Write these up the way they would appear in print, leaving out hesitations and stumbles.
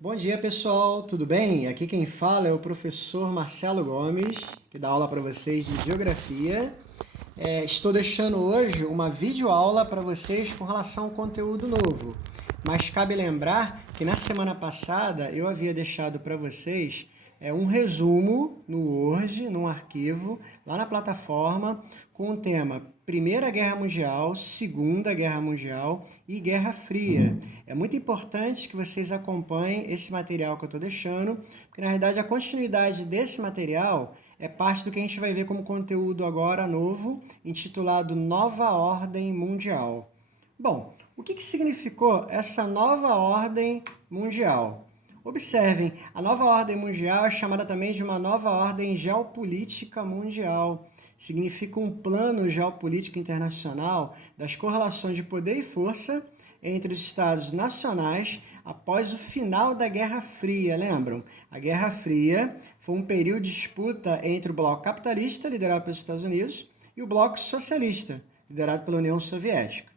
Bom dia, pessoal, tudo bem? Aqui quem fala é o professor Marcelo Gomes, que dá aula para vocês de Geografia. Estou deixando hoje uma videoaula para vocês com relação ao conteúdo novo, mas cabe lembrar que na semana passada eu havia deixado para vocês um resumo no Word, num arquivo, lá na plataforma, com o tema Primeira Guerra Mundial, Segunda Guerra Mundial e Guerra Fria. É muito importante que vocês acompanhem esse material que eu estou deixando, porque na realidade a continuidade desse material é parte do que a gente vai ver como conteúdo agora novo, intitulado Nova Ordem Mundial. Bom, o que significou essa nova ordem mundial? Observem, a nova ordem mundial é chamada também de uma nova ordem geopolítica mundial. Significa um plano geopolítico internacional das correlações de poder e força entre os Estados nacionais após o final da Guerra Fria, lembram? A Guerra Fria foi um período de disputa entre o bloco capitalista, liderado pelos Estados Unidos, e o bloco socialista, liderado pela União Soviética.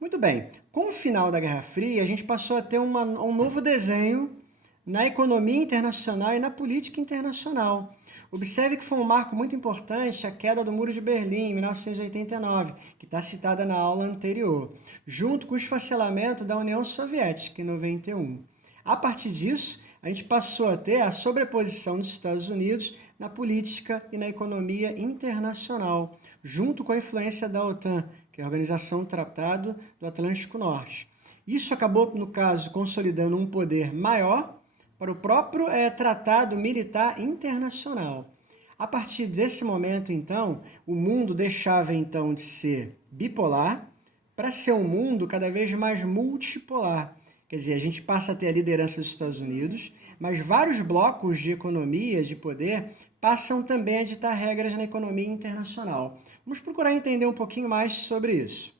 Muito bem, com o final da Guerra Fria, a gente passou a ter um novo desenho na economia internacional e na política internacional. Observe que foi um marco muito importante a queda do Muro de Berlim, em 1989, que está citada na aula anterior, junto com o esfacelamento da União Soviética, em 91. A partir disso, a gente passou a ter a sobreposição dos Estados Unidos na política e na economia internacional, junto com a influência da OTAN, que é a Organização do Tratado do Atlântico Norte. Isso acabou, no caso, consolidando um poder maior para o próprio Tratado Militar Internacional. A partir desse momento, então, o mundo deixava então de ser bipolar para ser um mundo cada vez mais multipolar. Quer dizer, a gente passa a ter a liderança dos Estados Unidos, mas vários blocos de economia, de poder, passam também a ditar regras na economia internacional. Vamos procurar entender um pouquinho mais sobre isso.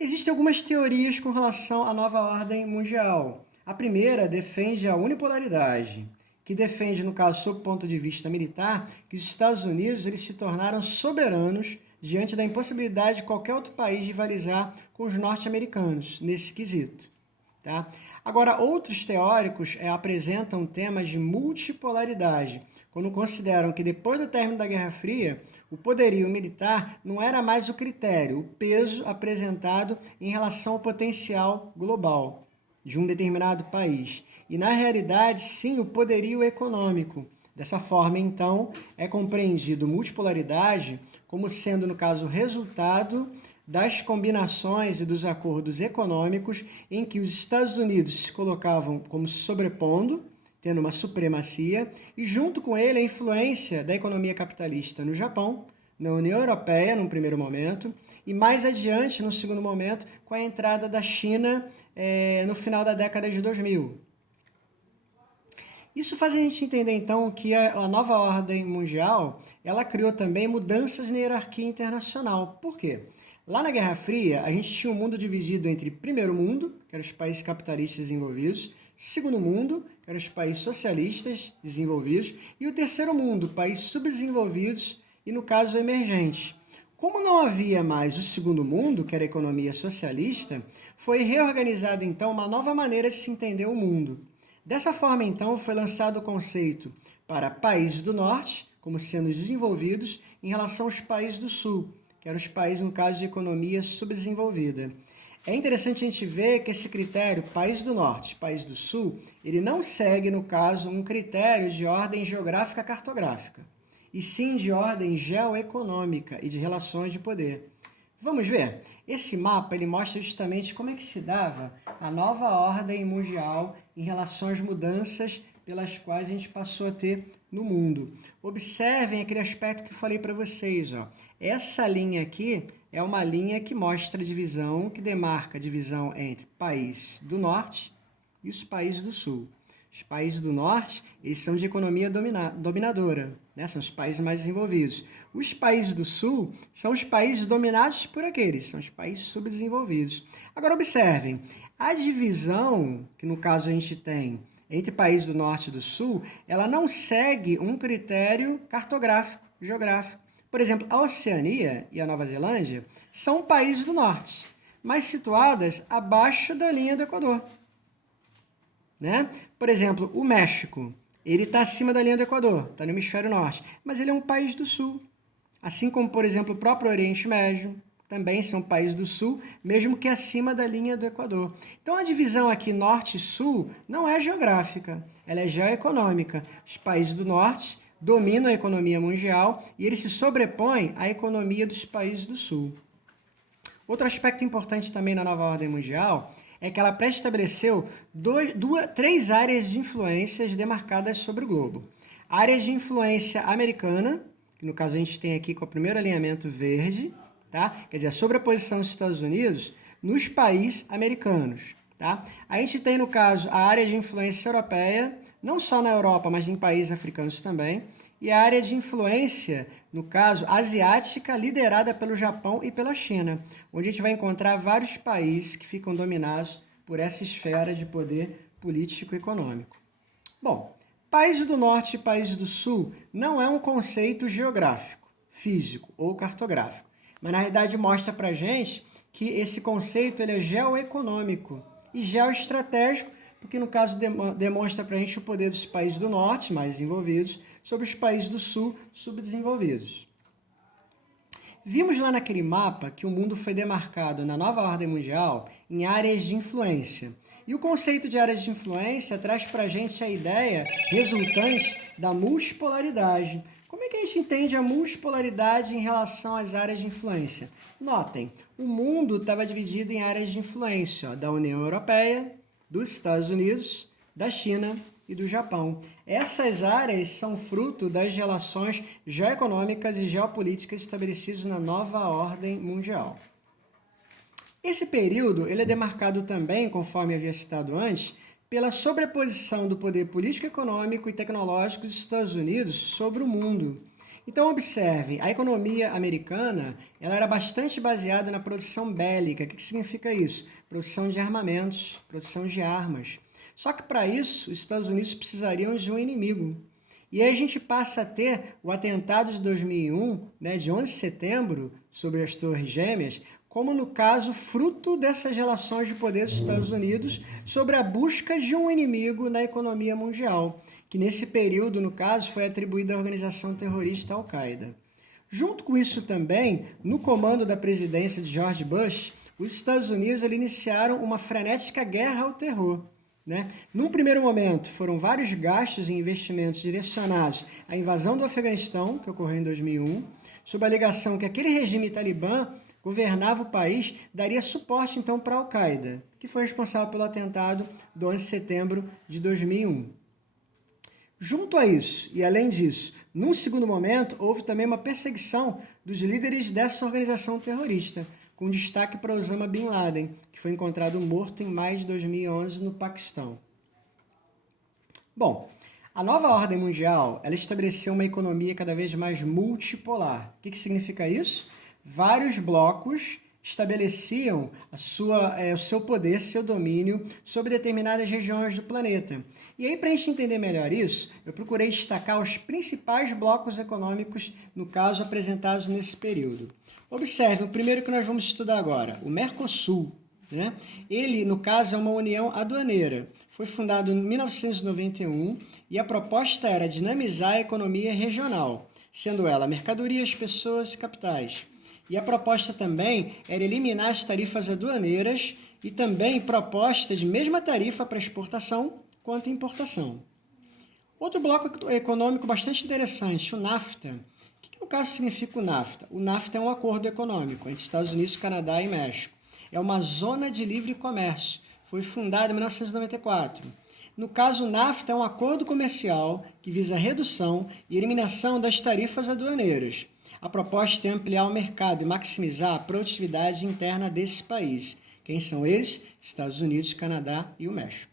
Existem algumas teorias com relação à nova ordem mundial. A primeira defende a unipolaridade, que defende, no caso, sob o ponto de vista militar, que os Estados Unidos eles se tornaram soberanos diante da impossibilidade de qualquer outro país rivalizar com os norte-americanos nesse quesito. Tá? Agora, outros teóricos apresentam temas de multipolaridade, quando consideram que depois do término da Guerra Fria, o poderio militar não era mais o critério, o peso apresentado em relação ao potencial global de um determinado país. E, na realidade, sim, o poderio econômico. Dessa forma, então, é compreendido multipolaridade como sendo, no caso, resultado das combinações e dos acordos econômicos em que os Estados Unidos se colocavam como sobrepondo, tendo uma supremacia, e junto com ele a influência da economia capitalista no Japão, na União Europeia, num primeiro momento, e mais adiante, no segundo momento, com a entrada da China no final da década de 2000. Isso faz a gente entender, então, que a nova ordem mundial, ela criou também mudanças na hierarquia internacional. Por quê? Lá na Guerra Fria, a gente tinha um mundo dividido entre primeiro mundo, que eram os países capitalistas desenvolvidos, segundo mundo, que eram os países socialistas desenvolvidos, e o terceiro mundo, países subdesenvolvidos e, no caso, emergentes. Como não havia mais o segundo mundo, que era a economia socialista, foi reorganizado, então, uma nova maneira de se entender o mundo. Dessa forma, então, foi lançado o conceito para países do norte, como sendo desenvolvidos, em relação aos países do sul, que eram os países, no caso, de economia subdesenvolvida. É interessante a gente ver que esse critério, país do norte, país do sul, ele não segue, no caso, um critério de ordem geográfica cartográfica, e sim de ordem geoeconômica e de relações de poder. Vamos ver? Esse mapa ele mostra justamente como é que se dava a nova ordem mundial em relação às mudanças pelas quais a gente passou a ter no mundo. Observem aquele aspecto que eu falei para vocês. Ó. Essa linha aqui é uma linha que mostra a divisão, que demarca a divisão entre países do norte e os países do sul. Os países do norte, eles são de economia dominadora, né? São os países mais desenvolvidos. Os países do sul são os países dominados por aqueles, são os países subdesenvolvidos. Agora, observem, a divisão, que no caso a gente tem entre países do norte e do sul, ela não segue um critério cartográfico, geográfico. Por exemplo, a Oceania e a Nova Zelândia são países do norte, mas situadas abaixo da linha do Equador. né? Por exemplo, o México, ele está acima da linha do Equador, está no hemisfério norte, mas ele é um país do sul. Assim como, por exemplo, o próprio Oriente Médio, também são países do sul, mesmo que acima da linha do Equador. Então a divisão aqui norte e sul não é geográfica, ela é geoeconômica. Os países do norte dominam a economia mundial e eles se sobrepõem à economia dos países do sul. Outro aspecto importante também na nova ordem mundial é que ela pré-estabeleceu três áreas de influências demarcadas sobre o globo. Áreas de influência americana, que no caso a gente tem aqui com o primeiro alinhamento verde, tá? Quer dizer, a sobreposição dos Estados Unidos nos países americanos. Tá? A gente tem, no caso, a área de influência europeia, não só na Europa, mas em países africanos também, e a área de influência, no caso, asiática, liderada pelo Japão e pela China, onde a gente vai encontrar vários países que ficam dominados por essa esfera de poder político e econômico. Bom, países do norte e países do sul não é um conceito geográfico, físico ou cartográfico, mas na realidade mostra para a gente que esse conceito ele é geoeconômico e geoestratégico, porque no caso demonstra para a gente o poder dos países do norte, mais desenvolvidos, sobre os países do sul, subdesenvolvidos. Vimos lá naquele mapa que o mundo foi demarcado na nova ordem mundial em áreas de influência. E o conceito de áreas de influência traz para a gente a ideia resultante da multipolaridade. Como é que a gente entende a multipolaridade em relação às áreas de influência? Notem, o mundo estava dividido em áreas de influência da União Europeia, dos Estados Unidos, da China e do Japão. Essas áreas são fruto das relações geoeconômicas e geopolíticas estabelecidas na nova ordem mundial. Esse período ele é demarcado também, conforme havia citado antes, pela sobreposição do poder político, econômico e tecnológico dos Estados Unidos sobre o mundo. Então, observe, a economia americana ela era bastante baseada na produção bélica. O que significa isso? Produção de armamentos, produção de armas. Só que, para isso, os Estados Unidos precisariam de um inimigo. E aí a gente passa a ter o atentado de 2001, de 11 de setembro, sobre as Torres Gêmeas, como, no caso, fruto dessas relações de poder dos Estados Unidos sobre a busca de um inimigo na economia mundial, que nesse período, no caso, foi atribuída à organização terrorista Al-Qaeda. Junto com isso também, no comando da presidência de George Bush, os Estados Unidos iniciaram uma frenética guerra ao terror. Num primeiro momento, foram vários gastos e investimentos direcionados à invasão do Afeganistão, que ocorreu em 2001, sob a alegação que aquele regime talibã governava o país, daria suporte então para a Al-Qaeda, que foi responsável pelo atentado do 11 de setembro de 2001. Junto a isso, e além disso, num segundo momento, houve também uma perseguição dos líderes dessa organização terrorista, com destaque para Osama Bin Laden, que foi encontrado morto em maio de 2011 no Paquistão. Bom, a nova ordem mundial ela estabeleceu uma economia cada vez mais multipolar. O que significa isso? Vários blocos estabeleciam o seu poder, seu domínio sobre determinadas regiões do planeta. E aí, para a gente entender melhor isso, eu procurei destacar os principais blocos econômicos, no caso, apresentados nesse período. Observe, o primeiro que nós vamos estudar agora, o Mercosul. Ele, no caso, é uma união aduaneira. Foi fundado em 1991 e a proposta era dinamizar a economia regional, sendo ela mercadorias, pessoas e capitais. E a proposta também era eliminar as tarifas aduaneiras e também propostas de mesma tarifa para exportação quanto importação. Outro bloco econômico bastante interessante, o NAFTA. O que no caso significa o NAFTA? O NAFTA é um acordo econômico entre Estados Unidos, Canadá e México. É uma zona de livre comércio. Foi fundada em 1994. No caso, o NAFTA é um acordo comercial que visa a redução e eliminação das tarifas aduaneiras. A proposta é ampliar o mercado e maximizar a produtividade interna desses países. Quem são eles? Estados Unidos, Canadá e o México.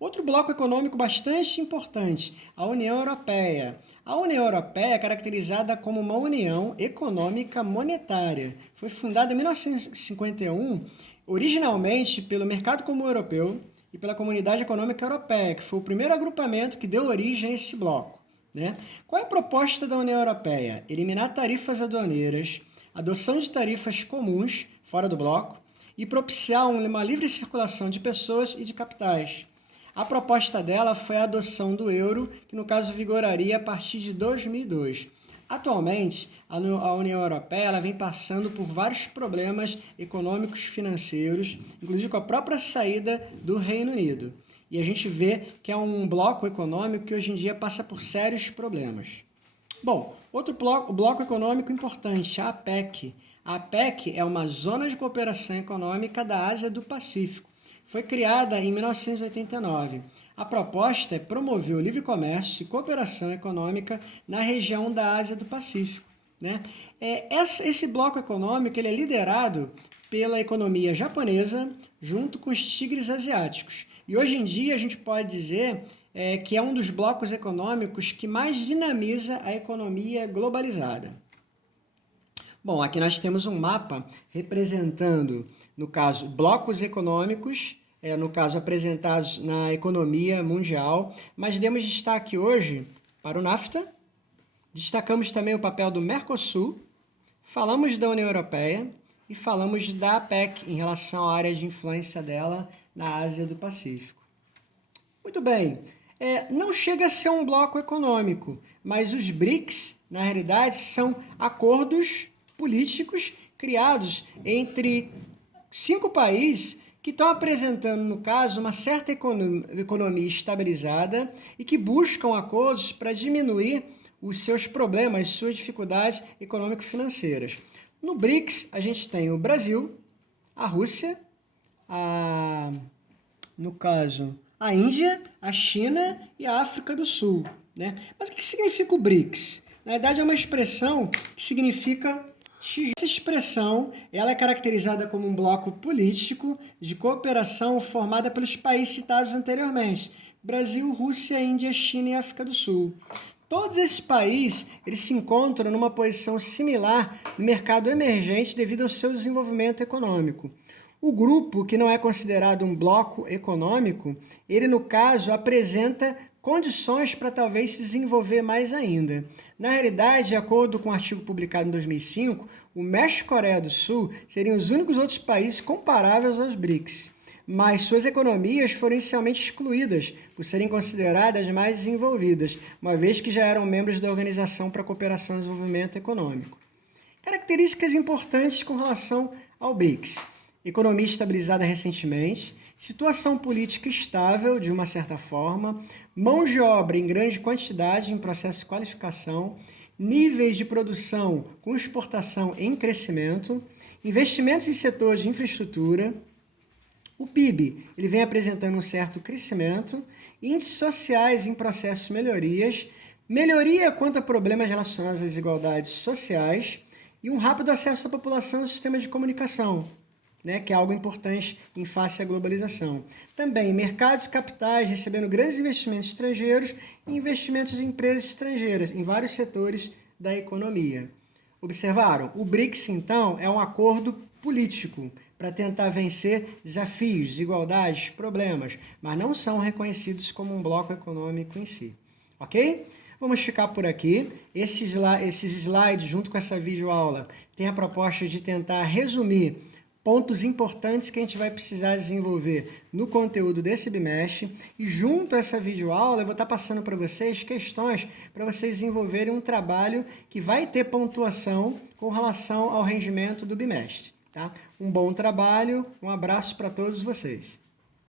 Outro bloco econômico bastante importante, a União Europeia. A União Europeia é caracterizada como uma união econômica monetária. Foi fundada em 1951, originalmente pelo Mercado Comum Europeu e pela Comunidade Econômica Europeia, que foi o primeiro agrupamento que deu origem a esse bloco. Qual é a proposta da União Europeia? Eliminar tarifas aduaneiras, adoção de tarifas comuns fora do bloco e propiciar uma livre circulação de pessoas e de capitais. A proposta dela foi a adoção do euro, que no caso vigoraria a partir de 2002. Atualmente, a União Europeia ela vem passando por vários problemas econômicos financeiros, inclusive com a própria saída do Reino Unido. E a gente vê que é um bloco econômico que hoje em dia passa por sérios problemas. Bom, outro bloco econômico importante, a APEC. A APEC é uma zona de cooperação econômica da Ásia do Pacífico. Foi criada em 1989. A proposta é promover o livre comércio e cooperação econômica na região da Ásia do Pacífico, né? Esse bloco econômico ele é liderado pela economia japonesa junto com os tigres asiáticos. E hoje em dia a gente pode dizer que é um dos blocos econômicos que mais dinamiza a economia globalizada. Bom, aqui nós temos um mapa representando, no caso, blocos econômicos, no caso, apresentados na economia mundial, mas demos destaque hoje para o NAFTA, destacamos também o papel do Mercosul, falamos da União Europeia e falamos da APEC em relação à área de influência dela na Ásia do Pacífico. Muito bem, não chega a ser um bloco econômico, mas os BRICS, na realidade, são acordos políticos criados entre 5 países que estão apresentando, no caso, uma certa economia estabilizada e que buscam acordos para diminuir os seus problemas, suas dificuldades econômico-financeiras. No BRICS, a gente tem o Brasil, a Rússia, no caso, a Índia, a China e a África do Sul, né? Mas o que significa o BRICS? Na verdade, é uma expressão que significa X. Essa expressão ela é caracterizada como um bloco político de cooperação formada pelos países citados anteriormente: Brasil, Rússia, Índia, China e África do Sul. Todos esses países eles se encontram numa posição similar no mercado emergente devido ao seu desenvolvimento econômico. O grupo, que não é considerado um bloco econômico, ele, no caso, apresenta condições para talvez se desenvolver mais ainda. Na realidade, de acordo com um artigo publicado em 2005, o México e a Coreia do Sul seriam os únicos outros países comparáveis aos BRICS, mas suas economias foram inicialmente excluídas por serem consideradas mais desenvolvidas, uma vez que já eram membros da Organização para a Cooperação e Desenvolvimento Econômico. Características importantes com relação ao BRICS: economia estabilizada recentemente, situação política estável, de uma certa forma, mão de obra em grande quantidade em processo de qualificação, níveis de produção com exportação em crescimento, investimentos em setor de infraestrutura. O PIB ele vem apresentando um certo crescimento, índices sociais em processo de melhoria quanto a problemas relacionados às desigualdades sociais e um rápido acesso da população ao sistema de comunicação, né, que é algo importante em face à globalização. Também mercados capitais recebendo grandes investimentos estrangeiros e investimentos em empresas estrangeiras em vários setores da economia. Observaram? O BRICS, então, é um acordo político para tentar vencer desafios, desigualdades, problemas, mas não são reconhecidos como um bloco econômico em si. Ok? Vamos ficar por aqui. Esses slides, junto com essa videoaula, tem a proposta de tentar resumir pontos importantes que a gente vai precisar desenvolver no conteúdo desse bimestre. E junto a essa videoaula, eu vou estar passando para vocês questões para vocês desenvolverem um trabalho que vai ter pontuação com relação ao rendimento do bimestre. Tá? Um bom trabalho, um abraço para todos vocês.